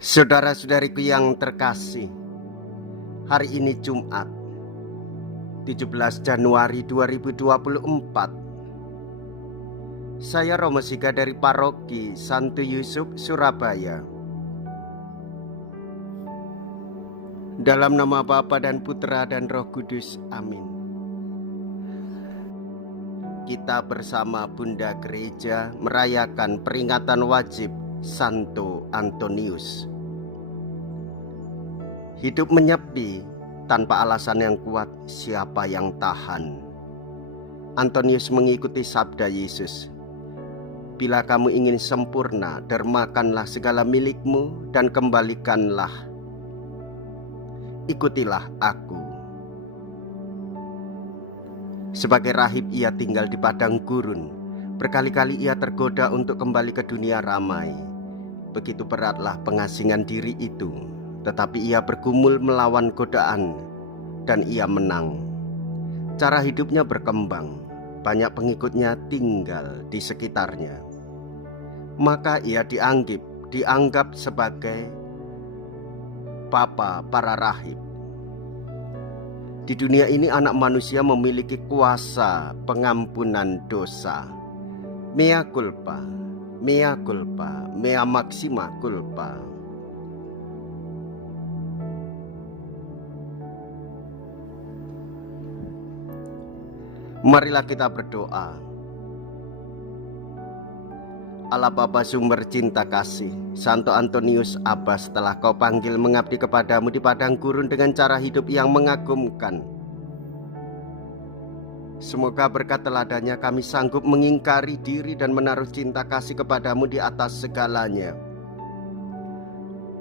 Saudara-saudariku yang terkasih, hari ini Jumat 17 Januari 2024. Saya Romo Siga dari Paroki Santo Yusuf, Surabaya. Dalam nama Bapa dan Putra dan Roh Kudus, amin. Kita bersama Bunda Gereja merayakan peringatan wajib Santo Antonius. Hidup menyepi tanpa alasan yang kuat, siapa yang tahan? Antonius mengikuti sabda Yesus. Bila kamu ingin sempurna, dermakanlah segala milikmu dan kembalikanlah. Ikutilah aku. Sebagai rahib ia tinggal di padang gurun. Berkali-kali ia tergoda untuk kembali ke dunia ramai. Begitu beratlah pengasingan diri itu. Tetapi ia bergumul melawan godaan dan ia menang. Cara hidupnya berkembang, banyak pengikutnya tinggal di sekitarnya. Maka ia dianggap sebagai papa para rahib. Di dunia ini anak manusia memiliki kuasa pengampunan dosa. Mea culpa, mea culpa, mea maxima culpa. Marilah kita berdoa. Allah Bapa sumber cinta kasih, Santo Antonius Abbas telah kau panggil mengabdi kepadamu di padang gurun dengan cara hidup yang mengagumkan. Semoga berkat teladannya kami sanggup mengingkari diri dan menaruh cinta kasih kepadamu di atas segalanya.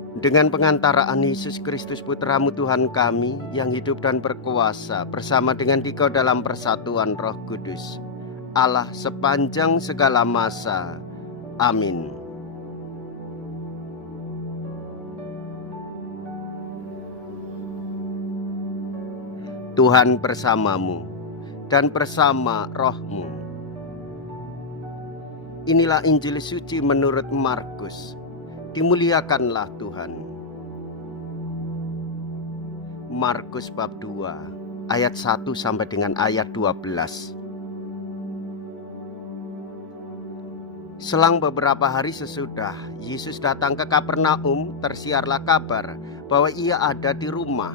Dengan pengantaraan Yesus Kristus Putramu Tuhan kami yang hidup dan berkuasa bersama dengan Dikau dalam persatuan Roh Kudus, Allah sepanjang segala masa. Amin. Tuhan bersamamu dan bersama rohmu. Inilah Injil suci menurut Markus. Dimuliakanlah Tuhan. Markus bab 2 ayat 1 sampai dengan ayat 12. Selang beberapa hari sesudah Yesus datang ke Kapernaum, tersiarlah kabar bahwa ia ada di rumah.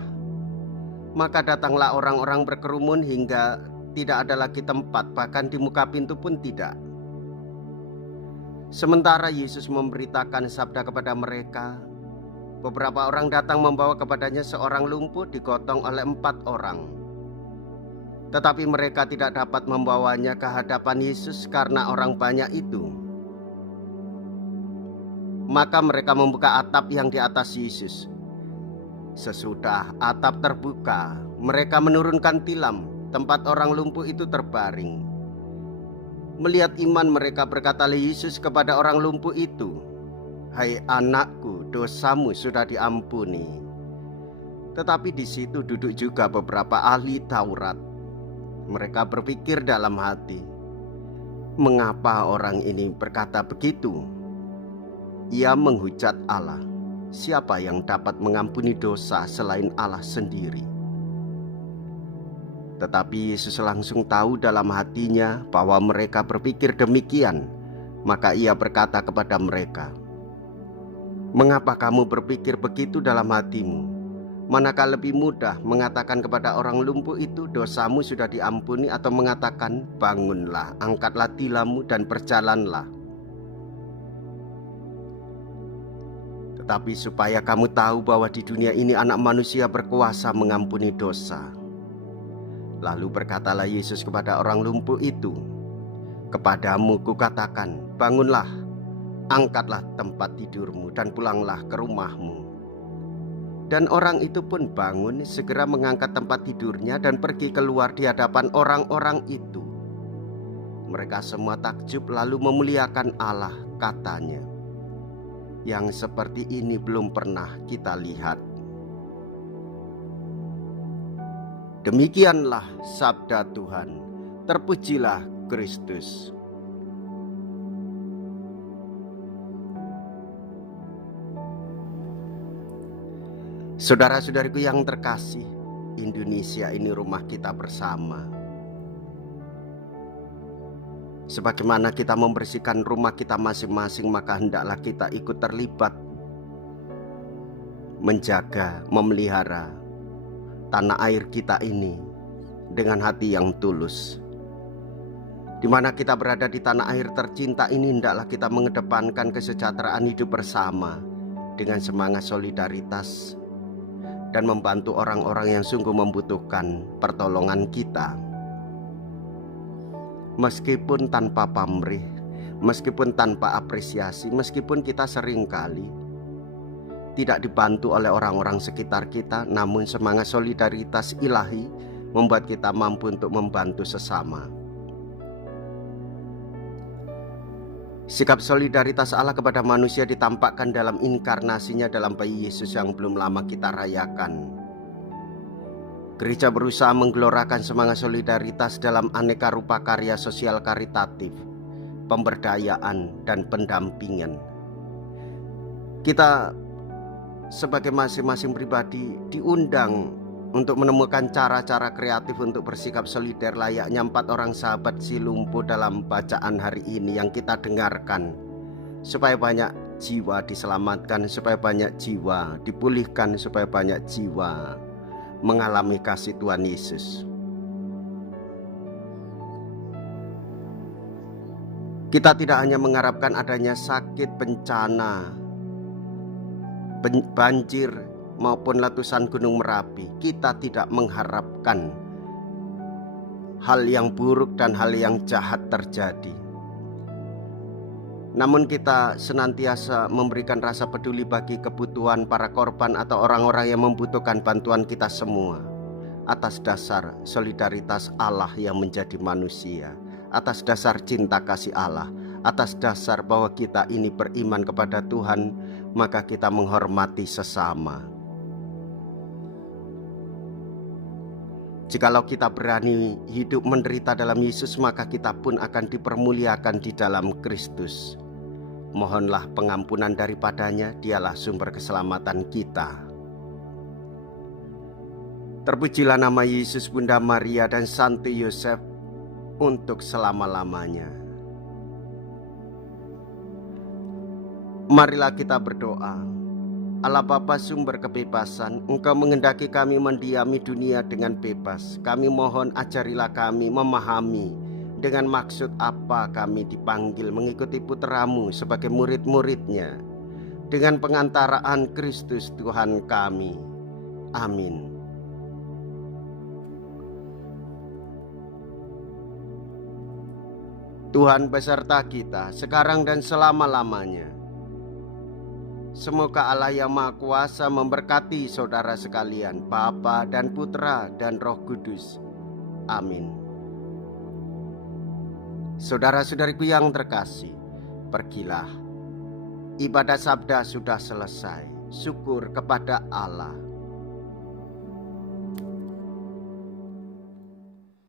Maka datanglah orang-orang berkerumun hingga tidak ada lagi tempat, bahkan di muka pintu pun tidak. Sementara Yesus memberitakan sabda kepada mereka, beberapa orang datang membawa kepadanya seorang lumpuh digotong oleh 4 orang. Tetapi mereka tidak dapat membawanya ke hadapan Yesus karena orang banyak itu. Maka mereka membuka atap yang di atas Yesus. Sesudah atap terbuka, mereka menurunkan tilam tempat orang lumpuh itu terbaring. Melihat iman mereka, berkatalah Yesus kepada orang lumpuh itu, "Hai anakku, dosamu sudah diampuni." Tetapi di situ duduk juga beberapa ahli Taurat. Mereka berpikir dalam hati, "Mengapa orang ini berkata begitu? Ia menghujat Allah. Siapa yang dapat mengampuni dosa selain Allah sendiri?" Tetapi Yesus langsung tahu dalam hatinya bahwa mereka berpikir demikian. Maka ia berkata kepada mereka, "Mengapa kamu berpikir begitu dalam hatimu? Manakah lebih mudah mengatakan kepada orang lumpuh itu, dosamu sudah diampuni, atau mengatakan, bangunlah, angkatlah tilammu dan berjalanlah? Tetapi supaya kamu tahu bahwa di dunia ini anak manusia berkuasa mengampuni dosa." Lalu berkatalah Yesus kepada orang lumpuh itu, "Kepadamu kukatakan, bangunlah, angkatlah tempat tidurmu dan pulanglah ke rumahmu." Dan orang itu pun bangun, segera mengangkat tempat tidurnya dan pergi keluar di hadapan orang-orang itu. Mereka semua takjub lalu memuliakan Allah, katanya, "Yang seperti ini belum pernah kita lihat." Demikianlah sabda Tuhan. Terpujilah Kristus. Saudara-saudariku yang terkasih, Indonesia ini rumah kita bersama. Sebagaimana kita membersihkan rumah kita masing-masing, maka hendaklah kita ikut terlibat menjaga, memelihara tanah air kita ini dengan hati yang tulus. Di mana kita berada di tanah air tercinta ini, hendaklah kita mengedepankan kesejahteraan hidup bersama dengan semangat solidaritas dan membantu orang-orang yang sungguh membutuhkan pertolongan kita. Meskipun tanpa pamrih, meskipun tanpa apresiasi, meskipun kita seringkali tidak dibantu oleh orang-orang sekitar kita, namun semangat solidaritas ilahi membuat kita mampu untuk membantu sesama. Sikap solidaritas Allah kepada manusia ditampakkan dalam inkarnasinya dalam bayi Yesus yang belum lama kita rayakan. Gereja berusaha menggelorakan semangat solidaritas dalam aneka rupa karya sosial karitatif, pemberdayaan, dan pendampingan. Kita sebagai masing-masing pribadi diundang untuk menemukan cara-cara kreatif untuk bersikap solider layaknya 4 orang sahabat si lumpuh dalam bacaan hari ini yang kita dengarkan, supaya banyak jiwa diselamatkan, supaya banyak jiwa dipulihkan, supaya banyak jiwa mengalami kasih Tuhan Yesus. Kita tidak hanya mengharapkan adanya sakit, bencana, banjir, maupun letusan gunung Merapi. Kita tidak mengharapkan hal yang buruk dan hal yang jahat terjadi. Namun kita senantiasa memberikan rasa peduli bagi kebutuhan para korban atau orang-orang yang membutuhkan bantuan kita semua, atas dasar solidaritas Allah yang menjadi manusia, atas dasar cinta kasih Allah, atas dasar bahwa kita ini beriman kepada Tuhan, maka kita menghormati sesama. Jikalau kita berani hidup menderita dalam Yesus, maka kita pun akan dipermuliakan di dalam Kristus. Mohonlah pengampunan daripadanya, dialah sumber keselamatan kita. Terpujilah nama Yesus, Bunda Maria, dan Santo Yosef untuk selama-lamanya. Marilah kita berdoa. Allah Bapa sumber kebebasan, Engkau menghendaki kami mendiami dunia dengan bebas. Kami mohon ajarilah kami memahami dengan maksud apa kami dipanggil mengikuti putra-Mu sebagai murid-muridnya, dengan pengantaraan Kristus Tuhan kami. Amin. Tuhan beserta kita sekarang dan selama-lamanya. Semoga Allah yang Maha Kuasa memberkati saudara sekalian, Bapa dan Putra dan Roh Kudus. Amin. Saudara-saudariku yang terkasih, pergilah. Ibadah sabda sudah selesai. Syukur kepada Allah.